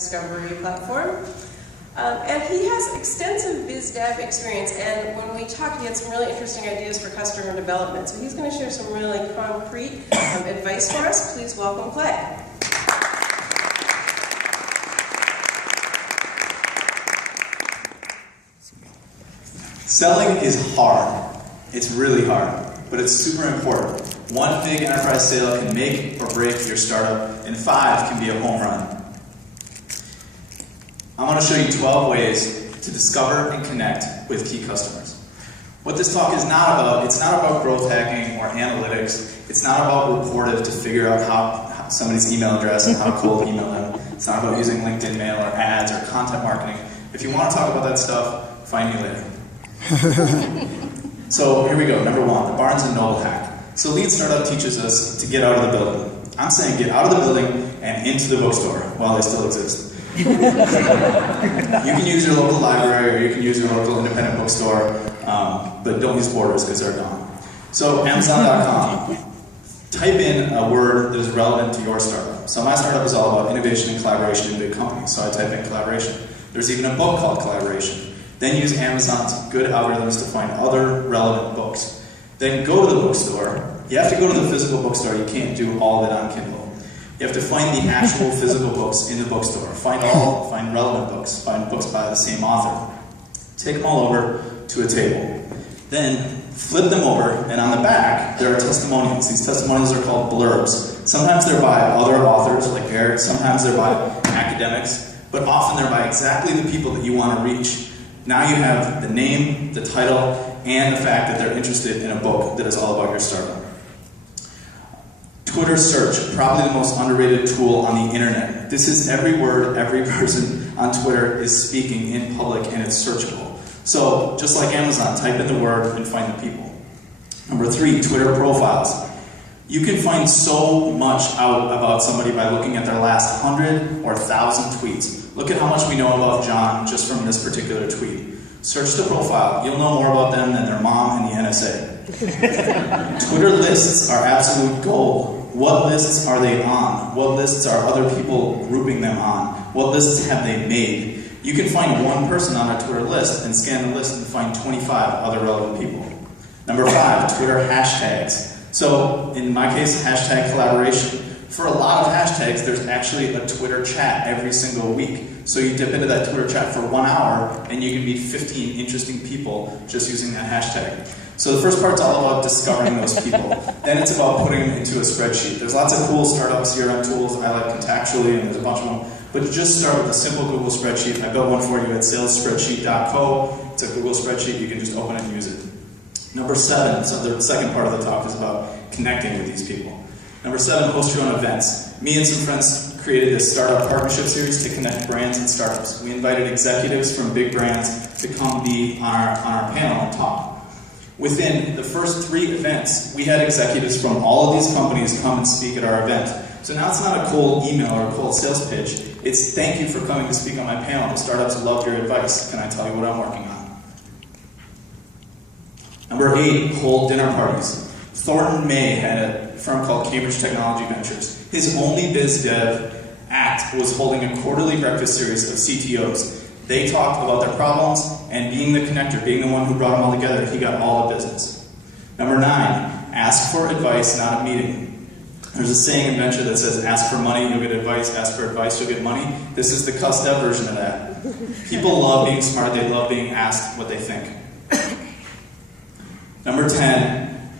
discovery platform. And he has extensive biz dev experience, and when we talked, he had some really interesting ideas for customer development. So he's going to share some really concrete advice for us. Please welcome Clay. Selling is hard. It's really hard, but it's super important. One big enterprise sale can make or break your startup, and 5 can be a home run. I want to show you 12 ways to discover and connect with key customers. What this talk is not about, it's not about growth hacking or analytics. It's not about Reportive to figure out how somebody's email address and how cold email them. It's not about using LinkedIn mail or ads or content marketing. If you want to talk about that stuff, find me later. So here we go, number 1, the Barnes & Noble hack. So Lean Startup teaches us to get out of the building. I'm saying get out of the building and into the bookstore while they still exist. You can use your local library or you can use your local independent bookstore, but don't use Borders because they're gone. So Amazon.com, type in a word that is relevant to your startup. So my startup is all about innovation and collaboration in big companies, so I type in collaboration. There's even a book called Collaboration. Then use Amazon's good algorithms to find other relevant books. Then go to the bookstore. You have to go to the physical bookstore. You can't do all of it on Kindle. You have to find the actual physical books in the bookstore. Find relevant books. Find books by the same author. Take them all over to a table. Then flip them over, and on the back, there are testimonials. These testimonials are called blurbs. Sometimes they're by other authors, like Hebert. Sometimes they're by academics. But often they're by exactly the people that you want to reach. Now you have the name, the title, and the fact that they're interested in a book that is all about your startup. Twitter search, probably the most underrated tool on the internet. This is every word every person on Twitter is speaking in public, and it's searchable. So, just like Amazon, type in the word and find the people. Number 3, Twitter profiles. You can find so much out about somebody by looking at their last 100 or 1,000 tweets. Look at how much we know about John just from this particular tweet. Search the profile. You'll know more about them than their mom and the NSA. Twitter lists are absolute gold. What lists are they on? What lists are other people grouping them on? What lists have they made? You can find one person on a Twitter list and scan the list and find 25 other relevant people. Number 5, Twitter hashtags. So, in my case, hashtag collaboration. For a lot of hashtags, there's actually a Twitter chat every single week. So you dip into that Twitter chat for 1 hour, and you can meet 15 interesting people just using that hashtag. So the first part's all about discovering those people. Then it's about putting them into a spreadsheet. There's lots of cool startup CRM tools. I like Contactually, and there's a bunch of them. But just start with a simple Google spreadsheet. I built one for you at salesspreadsheet.co. It's a Google spreadsheet. You can just open it and use it. Number 7, so the second part of the talk is about connecting with these people. Number 7, host your own events. Me and some friends created this startup partnership series to connect brands and startups. We invited executives from big brands to come be on our panel and talk. Within the first 3 events, we had executives from all of these companies come and speak at our event. So now it's not a cold email or a cold sales pitch. It's thank you for coming to speak on my panel. The startups loved your advice. Can I tell you what I'm working on? Number 8, hold dinner parties. Thornton May had a firm called Cambridge Technology Ventures. His only biz dev act was holding a quarterly breakfast series of CTOs. They talked about their problems, and being the connector, being the one who brought them all together, he got all the business. Number 9, ask for advice, not a meeting. There's a saying in venture that says, ask for money, you'll get advice, ask for advice, you'll get money. This is the cussed-up version of that. People love being smart, they love being asked what they think. Number 10,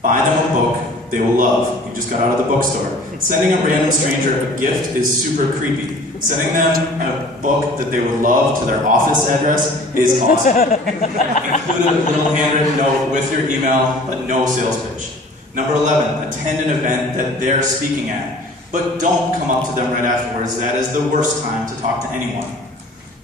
buy them a book they will love. You just got out of the bookstore. Sending a random stranger a gift is super creepy. Sending them a book that they would love to their office address is awesome. Include a little handwritten note with your email, but no sales pitch. Number 11, attend an event that they're speaking at. But don't come up to them right afterwards. That is the worst time to talk to anyone.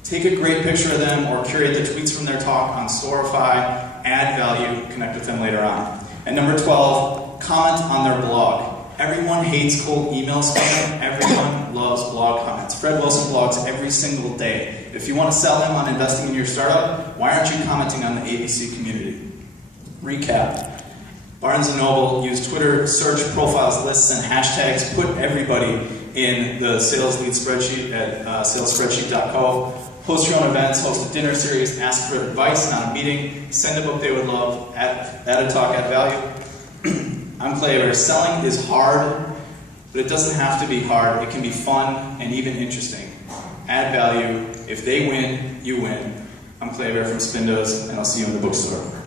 Take a great picture of them or curate the tweets from their talk on Storify, add value, connect with them later on. And number 12, comment on their blog. Everyone hates cold email spam. Everyone loves blog comments. Fred Wilson blogs every single day. If you want to sell him on investing in your startup, why aren't you commenting on the ABC community? Recap. Barnes & Noble used Twitter search profiles, lists, and hashtags, put everybody in the sales lead spreadsheet at salesspreadsheet.co. Host your own events, host a dinner series, ask for advice, not a meeting, send a book they would love, add a talk, add value. I'm Clay Hebert. Selling is hard, but it doesn't have to be hard. It can be fun and even interesting. Add value. If they win, you win. I'm Clay Hebert from Spindos, and I'll see you in the bookstore.